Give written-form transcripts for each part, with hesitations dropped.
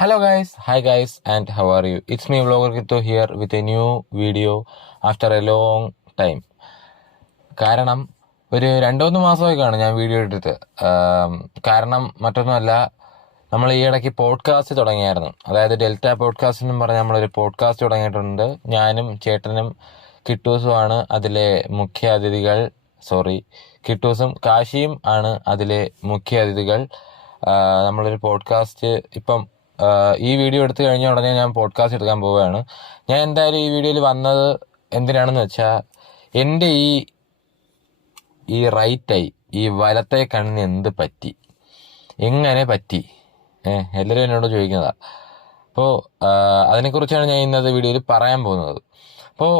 Hello guys, hi guys, and how are you? It's me vlogger Kitto here with a new video after a long time. കാരണം ഒരു 2-3 മാസമായി കാണും ഞാൻ video ഇട്ടിട്ട്. കാരണം മറ്റൊന്നുമല്ല, നമ്മൾ ഈ ഇടയ്ക്ക് പോഡ്കാസ്റ്റ് തുടങ്ങിയായിരുന്നു. അതായത് ഡെൽറ്റ പോഡ്കാസ്റ്റ് എന്നും പറഞ്ഞ് നമ്മളൊരു പോഡ്കാസ്റ്റ് തുടങ്ങിയിട്ടുണ്ട്. ഞാനും ചേട്ടനും കിട്ടൂസുമാണ് അതിലെ മുഖ്യ അതിഥികൾ. കിട്ടൂസും കാശിയും ആണ് അതിലെ മുഖ്യ അതിഥികൾ. നമ്മളൊരു പോഡ്കാസ്റ്റ് ഇപ്പം ഈ വീഡിയോ എടുത്തു കഴിഞ്ഞ ഉടനെ ഞാൻ പോഡ്കാസ്റ്റ് എടുക്കാൻ പോവുകയാണ്. ഞാൻ എന്തായാലും ഈ വീഡിയോയിൽ വന്നത് എന്തിനാണെന്ന് വെച്ചാൽ, എൻ്റെ ഈ റൈറ്റ് ഐ, ഈ വലത്തെ കണ്ണിന് എന്ത് പറ്റി, എങ്ങനെ പറ്റി, എല്ലാവരും എന്നോട് ചോദിക്കുന്നതാ. അപ്പോൾ അതിനെക്കുറിച്ചാണ് ഞാൻ ഇന്നത്തെ വീഡിയോയിൽ പറയാൻ പോകുന്നത്. അപ്പോൾ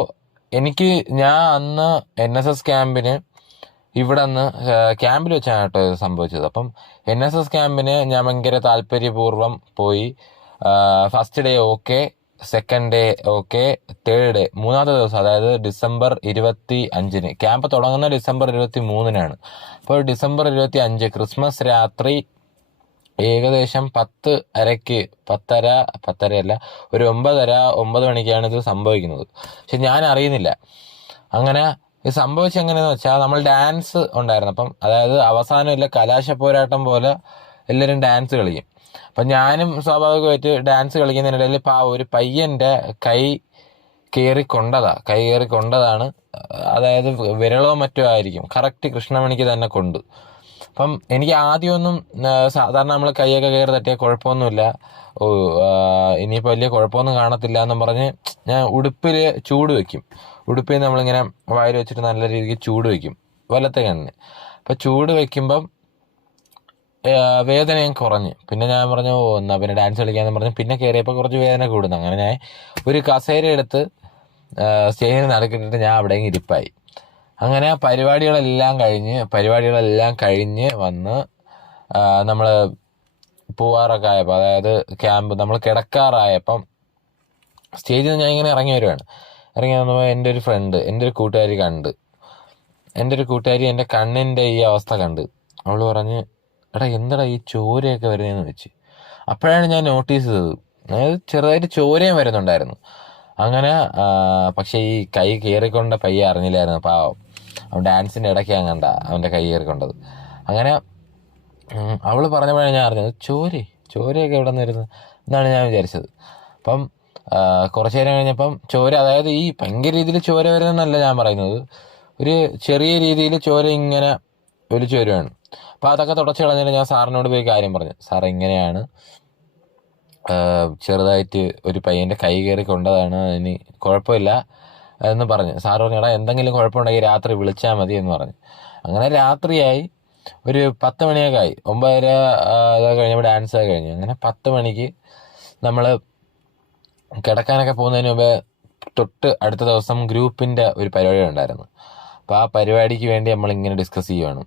ഞാൻ അന്ന് NSS ക്യാമ്പിന് ഇവിടെ നിന്ന് ക്യാമ്പിൽ വെച്ചാണ് കേട്ടോ ഇത് സംഭവിച്ചത്. അപ്പം NSS ക്യാമ്പിന് ഞാൻ ഭയങ്കര താല്പര്യപൂർവ്വം പോയി. First day okay, second day okay, third day മൂന്നാമത്തെ ദിവസം, അതായത് December 25 ക്യാമ്പ് തുടങ്ങുന്ന December 23 അപ്പോൾ December 25 ക്രിസ്മസ് രാത്രി ഏകദേശം 10:30 ഒരു 9 മണിക്കാണ് ഇത് സംഭവിക്കുന്നത്. പക്ഷെ ഞാൻ അറിയുന്നില്ല. അങ്ങനെ ഇത് സംഭവിച്ചത് എങ്ങനെയാണെന്ന് വെച്ചാൽ, നമ്മൾ ഡാൻസ് ഉണ്ടായിരുന്നു. അപ്പം അതായത് അവസാനമില്ല കലാശ പോരാട്ടം പോലെ എല്ലാവരും ഡാൻസ് കളിക്കും. അപ്പം ഞാനും സ്വാഭാവികമായിട്ട് ഡാൻസ് കളിക്കുന്നതിനിടയിൽ ഒരു പയ്യൻ്റെ കൈ കയറി കൊണ്ടതാണ്. അതായത് വിരളോ മറ്റോ ആയിരിക്കും, കറക്റ്റ് കൃഷ്ണമണിക്ക് തന്നെ കൊണ്ട്. അപ്പം എനിക്ക് ആദ്യമൊന്നും, സാധാരണ നമ്മൾ കൈയൊക്കെ കയറി തട്ടിയാൽ കുഴപ്പമൊന്നുമില്ല, ഇനിയിപ്പോൾ വലിയ കുഴപ്പമൊന്നും കാണത്തില്ല എന്നും പറഞ്ഞ് ഞാൻ ഉടുപ്പിൽ ചൂട് വയ്ക്കും. ഉടുപ്പിൽ നമ്മളിങ്ങനെ വായിൽ വെച്ചിട്ട് നല്ല രീതിക്ക് ചൂട് വയ്ക്കും വലത്തെ കണ്ണിന്. അപ്പം ചൂട് വയ്ക്കുമ്പം വേദനയും കുറഞ്ഞ്. പിന്നെ ഞാൻ പറഞ്ഞു എന്നാ പിന്നെ ഡാൻസ് കളിക്കാമെന്ന് പറഞ്ഞു. പിന്നെ കയറിയപ്പോൾ കുറച്ച് വേദന കൂടുന്നു. അങ്ങനെ ഞാൻ ഒരു കസേര എടുത്ത് സ്റ്റേജിന് നടക്കിട്ടിട്ട് ഞാൻ അവിടെ ഇരിപ്പായി. അങ്ങനെ പരിപാടികളെല്ലാം കഴിഞ്ഞ് വന്ന് നമ്മൾ പോവാറൊക്കെ ആയപ്പോൾ, അതായത് ക്യാമ്പ് നമ്മൾ കിടക്കാറായപ്പം സ്റ്റേജിൽ നിന്ന് ഞാൻ ഇങ്ങനെ ഇറങ്ങി വന്നപ്പോൾ എൻ്റെ ഒരു കൂട്ടുകാരി എൻ്റെ കണ്ണിൻ്റെ ഈ അവസ്ഥ കണ്ട്. അവൾ പറഞ്ഞ്, എടാ എന്താടാ ഈ ചോരയൊക്കെ വരുന്നതെന്ന് വെച്ച്. അപ്പോഴാണ് ഞാൻ നോട്ടീസ് ചെയ്തത്, അതായത് ചെറുതായിട്ട് ചോരയും വരുന്നുണ്ടായിരുന്നു. അങ്ങനെ പക്ഷേ ഈ കൈ കയറിക്കൊണ്ട പയ്യെ അറിഞ്ഞില്ലായിരുന്നു, പാവം. അവൻ ഡാൻസിൻ്റെ ഇടയ്ക്കാണ് കണ്ട അവൻ്റെ കൈ കയറിക്കൊണ്ടത്. അങ്ങനെ അവൾ പറഞ്ഞപ്പോഴാണ് ഞാൻ അറിഞ്ഞത്, ചോരയൊക്കെ എവിടെ നിന്ന് വരുന്നത് എന്നാണ് ഞാൻ വിചാരിച്ചത്. അപ്പം കുറച്ച് നേരം കഴിഞ്ഞപ്പം ചോര, അതായത് ഈ ഭയങ്കര രീതിയിൽ ചോര വരുന്നതെന്നല്ല ഞാൻ പറയുന്നത്, ഒരു ചെറിയ രീതിയിൽ ചോര ഇങ്ങനെ ഒലിച്ചു വരുവാണ്. അപ്പോൾ അതൊക്കെ തുടച്ച് കളഞ്ഞിട്ട് ഞാൻ സാറിനോട് പോയി കാര്യം പറഞ്ഞു. സാർ ഇങ്ങനെയാണ്, ചെറുതായിട്ട് ഒരു പയ്യൻ്റെ കൈ കയറി കൊണ്ടതാണ്, ഇനി കുഴപ്പമില്ല എന്ന് പറഞ്ഞു. സാറ് പറഞ്ഞു, എടാ എന്തെങ്കിലും കുഴപ്പമുണ്ടെങ്കിൽ രാത്രി വിളിച്ചാൽ മതി എന്ന് പറഞ്ഞു. അങ്ങനെ രാത്രിയായി, ഒരു 10 മണിയൊക്കെ ആയി. 9:30 ഇതൊക്കെ കഴിഞ്ഞപ്പോൾ ഡാൻസൊക്കെ കഴിഞ്ഞു. അങ്ങനെ 10 മണിക്ക് നമ്മൾ കിടക്കാനൊക്കെ പോകുന്നതിന് മുമ്പേ തൊട്ട് അടുത്ത ദിവസം ഗ്രൂപ്പിൻ്റെ ഒരു പരിപാടി ഉണ്ടായിരുന്നു. അപ്പോൾ ആ പരിപാടിക്ക് വേണ്ടി നമ്മളിങ്ങനെ ഡിസ്കസ് ചെയ്യുവാണ്.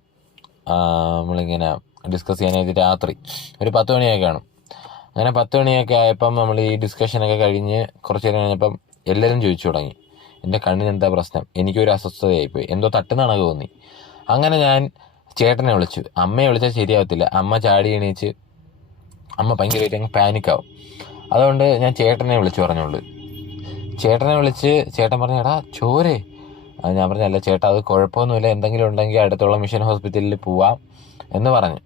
നമ്മളിങ്ങനെ ഡിസ്കസ് ചെയ്യാനായിട്ട് രാത്രി ഒരു 10 മണിയൊക്കെ കാണും. അങ്ങനെ 10 മണിയൊക്കെ ആയപ്പം നമ്മൾ ഈ ഡിസ്കഷനൊക്കെ കഴിഞ്ഞ് കുറച്ച് നേരം കഴിഞ്ഞപ്പം എല്ലാവരും ചോദിച്ചു തുടങ്ങി, എൻ്റെ കണ്ണിന് എന്താ പ്രശ്നം, എനിക്കൊരു അസ്വസ്ഥതയായിപ്പോയി, എന്തോ തട്ടുന്നാണ് തോന്നി. അങ്ങനെ ഞാൻ ചേട്ടനെ വിളിച്ചു. അമ്മയെ വിളിച്ചാൽ ശരിയാവത്തില്ല, അമ്മ ചാടി എണീച്ച് അമ്മ ഭയങ്കരമായിട്ട് അങ്ങ് പാനിക്കാവും. അതുകൊണ്ട് ഞാൻ ചേട്ടനെ വിളിച്ചു പറഞ്ഞോളൂ. ചേട്ടൻ പറഞ്ഞു, എടാ ചോരേ. ഞാൻ പറഞ്ഞു, അല്ല ചേട്ടാ അത് കുഴപ്പമൊന്നുമില്ല, എന്തെങ്കിലും ഉണ്ടെങ്കിൽ അടുത്തുള്ള മിഷൻ ഹോസ്പിറ്റലിൽ പോവാം എന്ന് പറഞ്ഞു.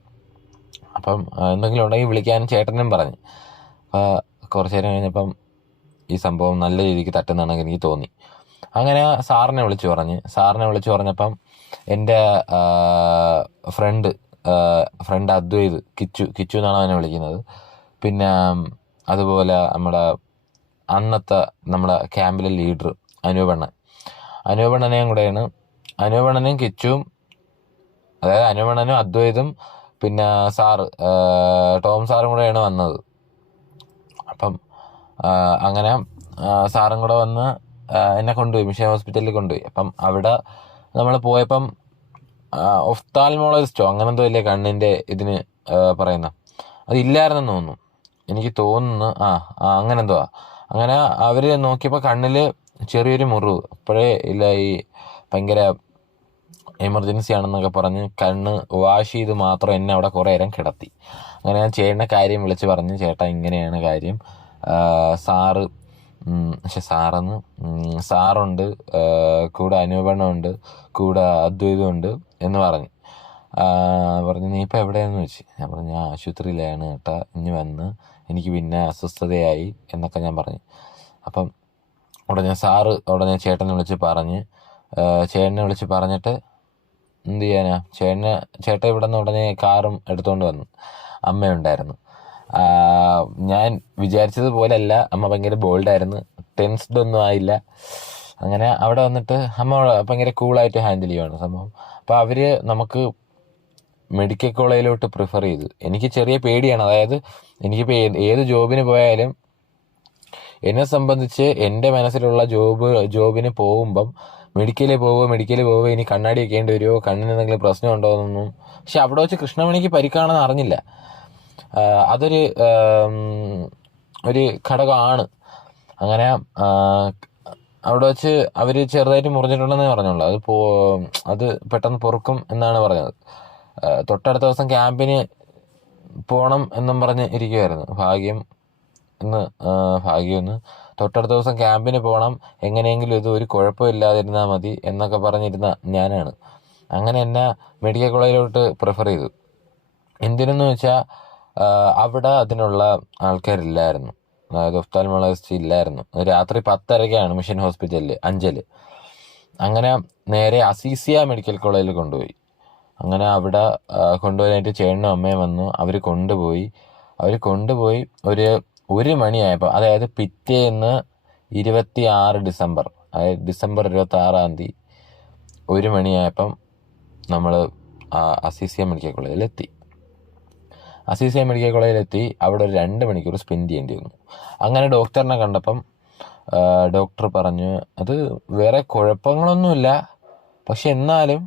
അപ്പം എന്തെങ്കിലും ഉണ്ടെങ്കിൽ വിളിക്കാനും ചേട്ടനും പറഞ്ഞു. കുറച്ച് നേരം കഴിഞ്ഞപ്പം ഈ സംഭവം നല്ല രീതിക്ക് തട്ടുന്നാണെങ്കിൽ എനിക്ക് തോന്നി. അങ്ങനെ സാറിനെ വിളിച്ചു പറഞ്ഞപ്പം എൻ്റെ ഫ്രണ്ട് അദ്വൈത്, കിച്ചു എന്നാണ് അവനെ വിളിക്കുന്നത്. പിന്നെ അതുപോലെ അന്നത്തെ നമ്മുടെ ക്യാമ്പിലെ ലീഡർ അനൂപണ്ണനെയും കൂടെയാണ്, അനൂപണ്ണനും കിച്ചുവും, അതായത് അനൂപണ്ണനും അദ്വൈതും പിന്നെ ടോം സാറും കൂടെയാണ് വന്നത്. അപ്പം അങ്ങനെ സാറും കൂടെ വന്ന് എന്നെ കൊണ്ടുപോയി, മിഷൻ ഹോസ്പിറ്റലിൽ കൊണ്ടുപോയി. അപ്പം അവിടെ നമ്മൾ പോയപ്പം ഒഫ്താൽമോളജിസ്റ്റോ അങ്ങനെ എന്തോ ഇല്ലേ കണ്ണിൻ്റെ ഇതിന് പറയുന്ന, അതില്ലായിരുന്നെന്ന് തോന്നുന്നു, എനിക്ക് തോന്നുന്നു. അങ്ങനെ എന്തോ. അങ്ങനെ അവർ നോക്കിയപ്പോൾ കണ്ണിൽ ചെറിയൊരു മുറിവ്. അപ്പോഴേ ഇല്ല, ഈ ഭയങ്കര എമർജൻസി ആണെന്നൊക്കെ പറഞ്ഞ് കണ്ണ് വാഷ് ചെയ്ത് മാത്രം എന്നെ അവിടെ കുറേ നേരം കിടത്തി. അങ്ങനെ ഞാൻ ചേട്ടൻ്റെ കാര്യം വിളിച്ച് പറഞ്ഞ്, ചേട്ടാ ഇങ്ങനെയാണ് കാര്യം, സാറ് പക്ഷെ സാറുണ്ട്, കൂടെ അനൂപണ്ണുണ്ട്, കൂടെ അദ്വൈതമുണ്ട് എന്ന് പറഞ്ഞു. നീ ഇപ്പം എവിടെയാണെന്ന് വെച്ച്. ഞാൻ പറഞ്ഞു ഞാൻ ആശുപത്രിയിലാണ് കേട്ടാ, ഇനി വന്ന് എനിക്ക് പിന്നെ അസ്വസ്ഥതയായി എന്നൊക്കെ ഞാൻ പറഞ്ഞു. അപ്പം ഉടനെ ചേട്ടനെ വിളിച്ച് പറഞ്ഞിട്ട് എന്ത് ചെയ്യാനാ, ചേട്ടൻ ഇവിടെ നിന്ന് ഉടനെ കാറും എടുത്തുകൊണ്ട് വന്നു. അമ്മയുണ്ടായിരുന്നു. ഞാൻ വിചാരിച്ചതുപോലെയല്ല, അമ്മ ഭയങ്കര ബോൾഡായിരുന്നു, ടെൻസ്ഡ് ഒന്നും ആയില്ല. അങ്ങനെ അവിടെ വന്നിട്ട് അമ്മ ഭയങ്കര കൂളായിട്ട് ഹാൻഡിൽ ചെയ്യുവാണ് സംഭവം. അപ്പോൾ അവർ നമുക്ക് മെഡിക്കൽ കോളേജിലോട്ട് പ്രിഫർ ചെയ്തു. എനിക്ക് ചെറിയ പേടിയാണ്, അതായത് എനിക്കിപ്പോൾ ഏത് ജോബിന് പോയാലും എന്നെ സംബന്ധിച്ച് എൻ്റെ മനസ്സിലുള്ള ജോബിന് പോകുമ്പം മെഡിക്കലിൽ പോവുക, ഇനി കണ്ണാടി വെക്കേണ്ടി വരുമോ, കണ്ണിന് എന്തെങ്കിലും പ്രശ്നം ഉണ്ടോ എന്നൊന്നും. പക്ഷെ അവിടെ വെച്ച് കൃഷ്ണമണിക്ക് പരിക്കാണെന്ന് അറിഞ്ഞില്ല. അതൊരു ഘടകമാണ്. അങ്ങനെ അവിടെ വെച്ച് അവർ ചെറുതായിട്ട് മുറിഞ്ഞിട്ടുണ്ടെന്നേ പറഞ്ഞുള്ളൂ. അത് പെട്ടെന്ന് പൊറുക്കും എന്നാണ് പറഞ്ഞത്. തൊട്ടടുത്ത ദിവസം ക്യാമ്പിന് പോകണം എന്നും പറഞ്ഞ് ഇരിക്കുമായിരുന്നു. ഭാഗ്യമൊന്ന് തൊട്ടടുത്ത ദിവസം ക്യാമ്പിന് പോകണം, എങ്ങനെയെങ്കിലും ഇത് ഒരു കുഴപ്പമില്ലാതിരുന്നാൽ മതി എന്നൊക്കെ പറഞ്ഞിരുന്ന ഞാനാണ്. അങ്ങനെ എന്നെ മെഡിക്കൽ കോളേജിലോട്ട് പ്രിഫർ ചെയ്തു. എന്തിനെന്ന് വെച്ചാൽ അവിടെ അതിനുള്ള ആൾക്കാരില്ലായിരുന്നു, അതായത് ഒഫ്താൽമോളജിസ്റ്റ് ഇല്ലായിരുന്നു. രാത്രി 10:30 മിഷൻ ഹോസ്പിറ്റലിൽ 5. അങ്ങനെ നേരെ അസീസിയ മെഡിക്കൽ കോളേജിൽ കൊണ്ടുപോയി. അങ്ങനെ അവിടെ കൊണ്ടുപോയിട്ട് ചേട്ടനും അമ്മയും വന്നു. അവർ കൊണ്ടുപോയി ഒരു മണിയായപ്പോൾ, അതായത് പിറ്റേന്ന് 26 ഡിസംബർ, അതായത് ഡിസംബർ 26 1 മണിയായപ്പം നമ്മൾ അസീസിയ മെഡിക്കൽ കോളേജിലെത്തി. അവിടെ ഒരു 2 മണിക്കൂർ സ്പെൻഡ് ചെയ്യേണ്ടി വന്നു. അങ്ങനെ ഡോക്ടറിനെ കണ്ടപ്പം ഡോക്ടർ പറഞ്ഞു അത് വേറെ കുഴപ്പങ്ങളൊന്നുമില്ല, പക്ഷെ എന്നാലും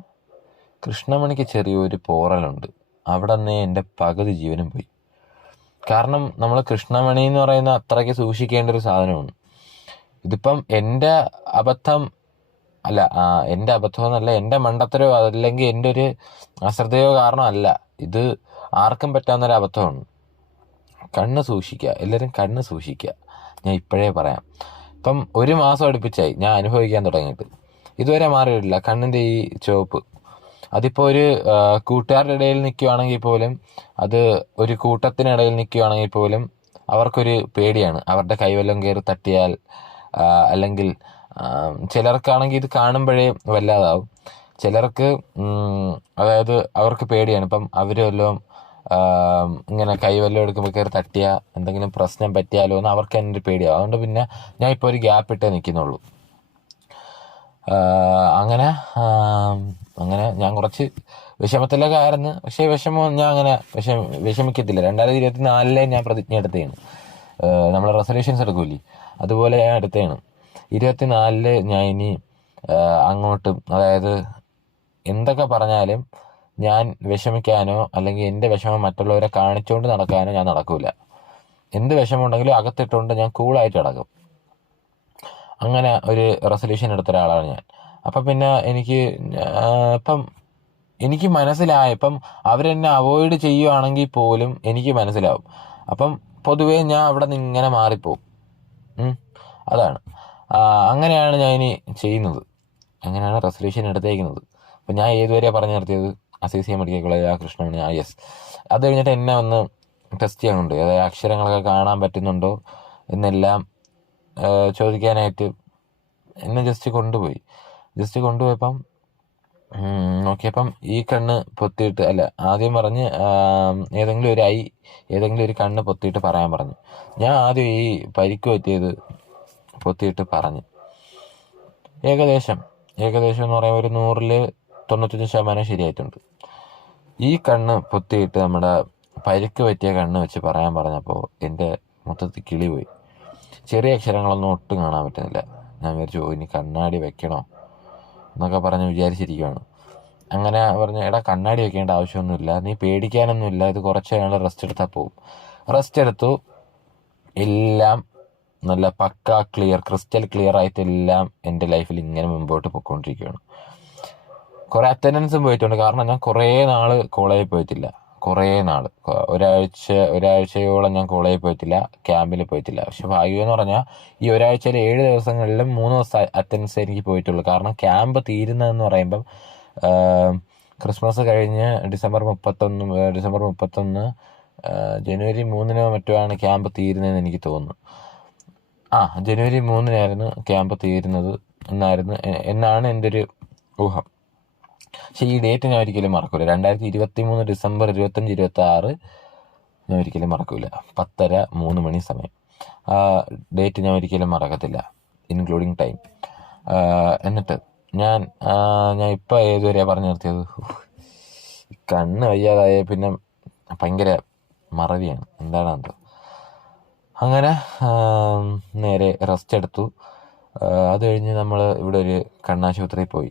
കൃഷ്ണമണിക്ക് ചെറിയൊരു പോറലുണ്ട്. അവിടെ നിന്ന് എൻ്റെ പകുതി ജീവനും പോയി. കാരണം നമ്മൾ കൃഷ്ണമണി എന്ന് പറയുന്ന അത്രയ്ക്ക് സൂക്ഷിക്കേണ്ട ഒരു സാധനമാണ്. ഇതിപ്പം എൻ്റെ അബദ്ധമെന്നല്ല, എൻ്റെ മണ്ടത്തരോ അല്ലെങ്കിൽ എൻ്റെ ഒരു അശ്രദ്ധയോ കാരണമല്ല, ഇത് ആർക്കും പറ്റാവുന്നൊരു അബദ്ധമാണ്. കണ്ണ് സൂക്ഷിക്കുക, എല്ലാവരും കണ്ണ് സൂക്ഷിക്കുക. ഞാൻ ഇപ്പോഴേ പറയാം. ഇപ്പം 1 മാസം അടുപ്പിച്ചായി ഞാൻ അനുഭവിക്കാൻ തുടങ്ങിയിട്ട്, ഇതുവരെ മാറിയിട്ടില്ല കണ്ണിൻ്റെ ഈ ചുവപ്പ്. അതിപ്പോൾ ഒരു കൂട്ടുകാരുടെ ഇടയിൽ നിൽക്കുകയാണെങ്കിൽ പോലും, അത് ഒരു കൂട്ടത്തിനിടയിൽ നിൽക്കുകയാണെങ്കിൽ പോലും അവർക്കൊരു പേടിയാണ്. അവരുടെ കൈവല്ലം കയറി തട്ടിയാൽ, അല്ലെങ്കിൽ ചിലർക്കാണെങ്കിൽ ഇത് കാണുമ്പോഴേ വല്ലാതാവും. ചിലർക്ക് അതായത് അവർക്ക് പേടിയാണ്. ഇപ്പം അവർ വല്ലതും ഇങ്ങനെ കൈവല്ലം എടുക്കുമ്പോൾ കയറി തട്ടിയാൽ എന്തെങ്കിലും പ്രശ്നം പറ്റിയാലോ എന്ന് അവർക്ക് തന്നെ ഒരു പേടിയാവും. അതുകൊണ്ട് പിന്നെ ഞാൻ ഇപ്പോൾ ഒരു ഗ്യാപ്പ് ഇട്ടേ നിൽക്കുന്നുള്ളൂ. അങ്ങനെ ഞാൻ കുറച്ച് വിഷമത്തിലൊക്കെ ആയിരുന്നു. പക്ഷേ വിഷമം ഞാൻ അങ്ങനെ വിഷമിക്കത്തില്ല. 2024 ഞാൻ പ്രതിജ്ഞ എടുത്തതാണ്. നമ്മൾ റെസൊല്യൂഷൻസ് എടുക്കൂലേ, അതുപോലെ ഞാൻ എടുത്തതാണ്. 24 ഞാൻ ഇനി അങ്ങോട്ടും, അതായത് എന്തൊക്കെ പറഞ്ഞാലും ഞാൻ വിഷമിക്കാനോ അല്ലെങ്കിൽ എൻ്റെ വിഷമം മറ്റുള്ളവരെ കാണിച്ചുകൊണ്ട് നടക്കാനോ ഞാൻ നടക്കൂല. എന്ത് വിഷമമുണ്ടെങ്കിലും അകത്തിട്ടുകൊണ്ട് ഞാൻ കൂളായിട്ട് നടക്കും. അങ്ങനെ ഒരു റെസൊല്യൂഷൻ എടുത്ത ഒരാളാണ് ഞാൻ. അപ്പം പിന്നെ എനിക്ക് മനസ്സിലായി, ഇപ്പം അവരെന്നെ അവോയ്ഡ് ചെയ്യുവാണെങ്കിൽ പോലും എനിക്ക് മനസ്സിലാവും. അപ്പം പൊതുവേ ഞാൻ അവിടെ നിന്ന് ഇങ്ങനെ മാറിപ്പോവും. അതാണ് അങ്ങനെയാണ് ഞാൻ ഇനി ചെയ്യുന്നത്. അങ്ങനെയാണ് റെസൊല്യൂഷൻ എടുത്തേക്കുന്നത്. അപ്പം ഞാൻ ഏതുവരെയാണ് പറഞ്ഞു നിർത്തിയത്? Azeezia medical college, Krishnamani, yes. അത് കഴിഞ്ഞിട്ട് എന്നെ ഒന്ന് ടെസ്റ്റ് ചെയ്യാനുണ്ട്, അതായത് അക്ഷരങ്ങളൊക്കെ കാണാൻ പറ്റുന്നുണ്ടോ എന്നെല്ലാം ചോദിക്കാനായിട്ട് എന്നെ ജസ്റ്റ് കൊണ്ടുപോയപ്പം നോക്കിയപ്പം ഈ കണ്ണ് പൊത്തിയിട്ട്, ആദ്യം പറഞ്ഞ് ഏതെങ്കിലും ഒരു കണ്ണ് പൊത്തിയിട്ട് പറയാൻ പറഞ്ഞു. ഞാൻ ആദ്യം ഈ പരിക്ക് പറ്റിയത് പൊത്തിയിട്ട് പറഞ്ഞു. ഏകദേശം എന്ന് പറയുമ്പോൾ ഒരു 100% ശരിയായിട്ടുണ്ട്. ഈ കണ്ണ് പൊത്തിയിട്ട് നമ്മുടെ പരിക്ക് പറ്റിയ കണ്ണ് വെച്ച് പറയാൻ പറഞ്ഞപ്പോൾ എൻ്റെ മൊത്തത്തിൽ കിളി പോയി. ചെറിയ അക്ഷരങ്ങളൊന്നും ഒട്ടും കാണാൻ പറ്റുന്നില്ല. ഞാൻ വിചാരിച്ചു ഇനി കണ്ണാടി വെക്കണോ എന്നൊക്കെ പറഞ്ഞ് വിചാരിച്ചിരിക്കുകയാണ്. അങ്ങനെ പറഞ്ഞു, എടാ കണ്ണാടി വെക്കേണ്ട ആവശ്യമൊന്നുമില്ല, നീ പേടിക്കാനൊന്നുമില്ല, ഇത് കുറച്ച് നാൾ റെസ്റ്റ് എടുത്താൽ പോവും. റെസ്റ്റ് എടുത്തു. എല്ലാം നല്ല ക്രിസ്റ്റൽ ക്ലിയർ ആയിട്ട് എല്ലാം എൻ്റെ ലൈഫിൽ ഇങ്ങനെ മുമ്പോട്ട് പോയിക്കൊണ്ടിരിക്കുകയാണ്. കുറേ അറ്റൻഡൻസും പോയിട്ടുണ്ട്. കാരണം ഞാൻ കുറേ നാൾ കോളേജിൽ പോയിട്ടില്ല. കുറേ നാൾ ഒരാഴ്ചയോളം ഞാൻ കോളേജിൽ പോയിട്ടില്ല, ക്യാമ്പിൽ പോയിട്ടില്ല. പക്ഷെ ഭാഗ്യം എന്ന് പറഞ്ഞാൽ ഈ ഒരാഴ്ചയിൽ 7 ദിവസങ്ങളിലും 3 ദിവസം അറ്റൻഡൻസ് എനിക്ക് പോയിട്ടുള്ളൂ. കാരണം ക്യാമ്പ് തീരുന്നതെന്ന് പറയുമ്പം ക്രിസ്മസ് കഴിഞ്ഞ് ഡിസംബർ 31 ജനുവരി 3-നോ മറ്റോ ആണ് ക്യാമ്പ് തീരുന്നതെന്ന് എനിക്ക് തോന്നുന്നു. ജനുവരി 3-നായിരുന്നു ക്യാമ്പ് തീരുന്നത് എന്നാണ് എൻ്റെ ഒരു ഊഹം. പക്ഷെ ഈ ഡേറ്റ് ഞാൻ ഒരിക്കലും മറക്കൂല. 2023 ഡിസംബർ 25, 26 ഞാൻ ഒരിക്കലും മറക്കൂല. 10:30 3 മണി സമയം. ആ ഡേറ്റ് ഞാൻ ഒരിക്കലും മറക്കത്തില്ല, ഇൻക്ലൂഡിങ് ടൈം. എന്നിട്ട് ഞാൻ ഇപ്പം ഏതുവരെയാണ് പറഞ്ഞു നിർത്തിയത്? കണ്ണ് വയ്യാതായ പിന്നെ ഭയങ്കര മറവിയാണ്, എന്താണെന്തോ. അങ്ങനെ നേരെ റെസ്റ്റ് എടുത്തു. അത് കഴിഞ്ഞ് നമ്മൾ ഇവിടെ ഒരു കണ്ണാശുപത്രിയിൽ പോയി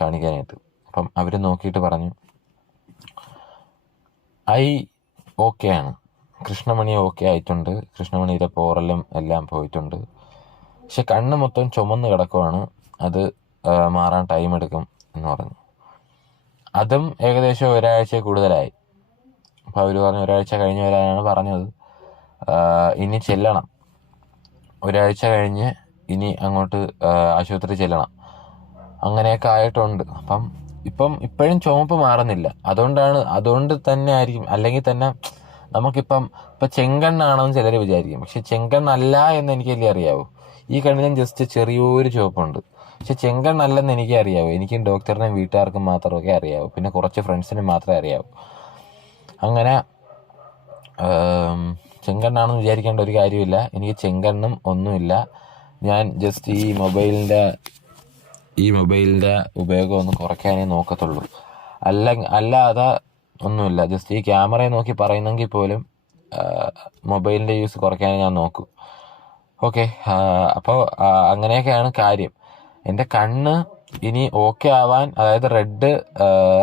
കാണിക്കാനായിട്ട്. അപ്പം അവർ നോക്കിയിട്ട് പറഞ്ഞു ഓക്കെ ആണ്, കൃഷ്ണമണി ഓക്കെ ആയിട്ടുണ്ട്, കൃഷ്ണമണിയുടെ പോറലും എല്ലാം പോയിട്ടുണ്ട്. പക്ഷെ കണ്ണ് മൊത്തം ചുമന്ന് കിടക്കുവാണ്, അത് മാറാൻ ടൈം എടുക്കും എന്ന് പറഞ്ഞു. അതും ഏകദേശം ഒരാഴ്ച കൂടുതലായി. അപ്പോൾ അവർ പറഞ്ഞു ഒരാഴ്ച കഴിഞ്ഞ് വരാനാണ് പറഞ്ഞത്. ഇനി ചെല്ലണം, ഒരാഴ്ച കഴിഞ്ഞ് ഇനി അങ്ങോട്ട് ആശുപത്രി ചെല്ലണം. അങ്ങനെയൊക്കെ ആയിട്ടുണ്ട്. അപ്പം ഇപ്പോഴും ചുമപ്പ് മാറുന്നില്ല. അതുകൊണ്ട് തന്നെ ആയിരിക്കും. അല്ലെങ്കിൽ തന്നെ നമുക്കിപ്പം ചെങ്കണ്ണാണെന്ന് ചിലർ വിചാരിക്കും. പക്ഷെ ചെങ്കണ്ണല്ല എന്ന് എനിക്കല്ലേ അറിയാവൂ. ഈ കണ്ണിനും ജസ്റ്റ് ചെറിയൊരു ചുവപ്പുണ്ട്. പക്ഷെ ചെങ്കണ്ണല്ലെന്ന് എനിക്ക് അറിയാവൂ. എനിക്കും ഡോക്ടറിനും വീട്ടുകാർക്കും മാത്രമൊക്കെ അറിയാവൂ. പിന്നെ കുറച്ച് ഫ്രണ്ട്സിനും മാത്രമേ അറിയാവൂ. അങ്ങനെ ചെങ്കണ്ണാണെന്ന് വിചാരിക്കേണ്ട ഒരു കാര്യമില്ല. എനിക്ക് ചെങ്കണ്ണും ഒന്നുമില്ല. ഞാൻ ജസ്റ്റ് ഈ മൊബൈലിൻ്റെ ഉപയോഗം ഒന്ന് കുറയ്ക്കാനേ നോക്കത്തുള്ളൂ. അല്ലാതെ ഒന്നുമില്ല. ജസ്റ്റ് ഈ ക്യാമറയെ നോക്കി പറയുന്നെങ്കിൽ പോലും മൊബൈലിൻ്റെ യൂസ് കുറയ്ക്കാനേ ഞാൻ നോക്കൂ. ഓക്കെ, അപ്പോൾ അങ്ങനെയൊക്കെയാണ് കാര്യം. എൻ്റെ കണ്ണ് ഇനി ഓക്കെ ആവാൻ, അതായത്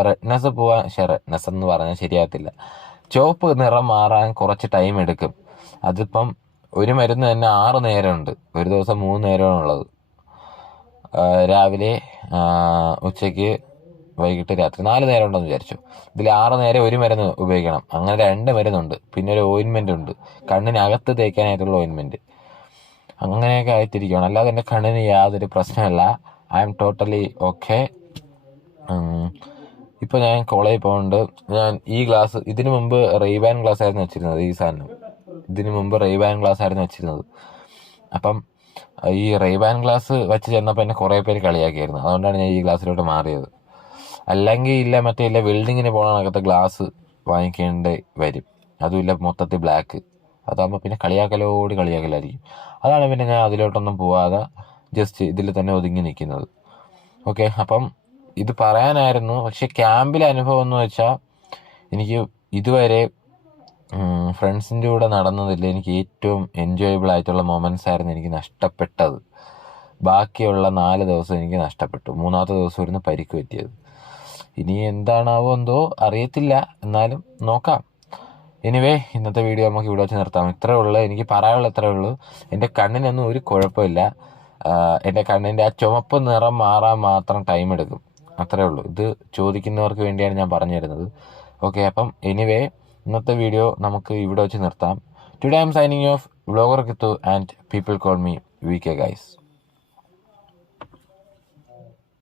റെഡ്നെസ് പോവാൻ, റെഡ്നെസ് എന്ന് പറഞ്ഞാൽ ശരിയാകത്തില്ല, ചുവപ്പ് നിറം മാറാൻ കുറച്ച് ടൈം എടുക്കും. അതിപ്പം ഒരു മരുന്ന് തന്നെ 6 നേരമുണ്ട്. ഒരു ദിവസം 3 നേരമാണുള്ളത്. രാവിലെ, ഉച്ചയ്ക്ക്, വൈകിട്ട്, രാത്രി 4 നേരം ഉണ്ടെന്ന് വിചാരിച്ചു. ഇതിൽ 6 നേരം ഒരു മരുന്ന് ഉപയോഗിക്കണം. അങ്ങനെ 2 മരുന്നുണ്ട്. പിന്നെ ഒരു ഓയിൻമെൻ്റ് ഉണ്ട്, കണ്ണിനകത്ത് തേക്കാനായിട്ടുള്ള ഓയിൻമെൻറ്റ്. അങ്ങനെയൊക്കെ ആയിട്ടിരിക്കുകയാണ്. അല്ലാതെ എൻ്റെ കണ്ണിന് യാതൊരു പ്രശ്നമല്ല. I am totally okay. ഇപ്പോൾ ഞാൻ കോളേജിൽ പോകുന്നുണ്ട്. ഞാൻ ഈ ഗ്ലാസ്, ഇതിനു മുമ്പ് റെയ്ബാൻ ഗ്ലാസ് ആയിരുന്നു വെച്ചിരുന്നത്. ഈ സാധനം ഇതിനു മുമ്പ് റെയ്ബാൻ ഗ്ലാസ് ആയിരുന്നു വെച്ചിരുന്നത്. അപ്പം ഈ റെയ്ബാൻ ഗ്ലാസ് വെച്ച് ചെന്നപ്പോൾ എന്നെ കുറേ പേര് കളിയാക്കിയായിരുന്നു. അതുകൊണ്ടാണ് ഞാൻ ഈ ഗ്ലാസ്സിലോട്ട് മാറിയത്. അല്ലെങ്കിൽ മറ്റേ വെൽഡിങ്ങിന് പോകണക്കത്തെ ഗ്ലാസ് വാങ്ങിക്കേണ്ടി വരും. അതുമില്ല, മൊത്തത്തിൽ ബ്ലാക്ക്. അതാകുമ്പോൾ പിന്നെ കളിയാക്കലായിരിക്കും. അതാണ് പിന്നെ ഞാൻ അതിലോട്ടൊന്നും പോവാതെ ജസ്റ്റ് ഇതിൽ തന്നെ ഒതുങ്ങി നിൽക്കുന്നത്. ഓക്കെ, അപ്പം ഇത് പറയാനായിരുന്നു. പക്ഷെ ക്യാമ്പിലെ അനുഭവം എന്ന് വെച്ചാൽ എനിക്ക് ഇതുവരെ ഫ്രണ്ട്സിൻ്റെ കൂടെ നടന്നതിൽ എനിക്ക് ഏറ്റവും എൻജോയബിൾ ആയിട്ടുള്ള മൊമെൻറ്റ്സ് ആയിരുന്നു എനിക്ക് നഷ്ടപ്പെട്ടത്. ബാക്കിയുള്ള 4 ദിവസം എനിക്ക് നഷ്ടപ്പെട്ടു. 3-ാമത്തെ ദിവസമായിരുന്നു പരിക്ക് പറ്റിയത്. ഇനി എന്താണാവോ എന്തോ അറിയത്തില്ല, എന്നാലും നോക്കാം. എനിവേ, ഇന്നത്തെ വീഡിയോ നമുക്ക് ഇവിടെ വെച്ച് നിർത്താം. ഇത്രയേ ഉള്ളൂ എനിക്ക് പറയാനുള്ള. ഇത്രയേ ഉള്ളൂ. എൻ്റെ കണ്ണിനൊന്നും ഒരു കുഴപ്പമില്ല. എൻ്റെ കണ്ണിൻ്റെ ആ ചുമപ്പ് നിറം മാറാൻ മാത്രം ടൈം എടുക്കും. അത്രയേ ഉള്ളൂ. ഇത് ചോദിക്കുന്നവർക്ക് വേണ്ടിയാണ് ഞാൻ പറഞ്ഞു തരുന്നത്. ഓക്കെ, അപ്പം എനിവേ, ഇന്നത്തെ വീഡിയോ നമുക്ക് ഇവിടെ വെച്ച് നിർത്താം. Today I am signing off. Vlogger Kithu and people call me VK guys.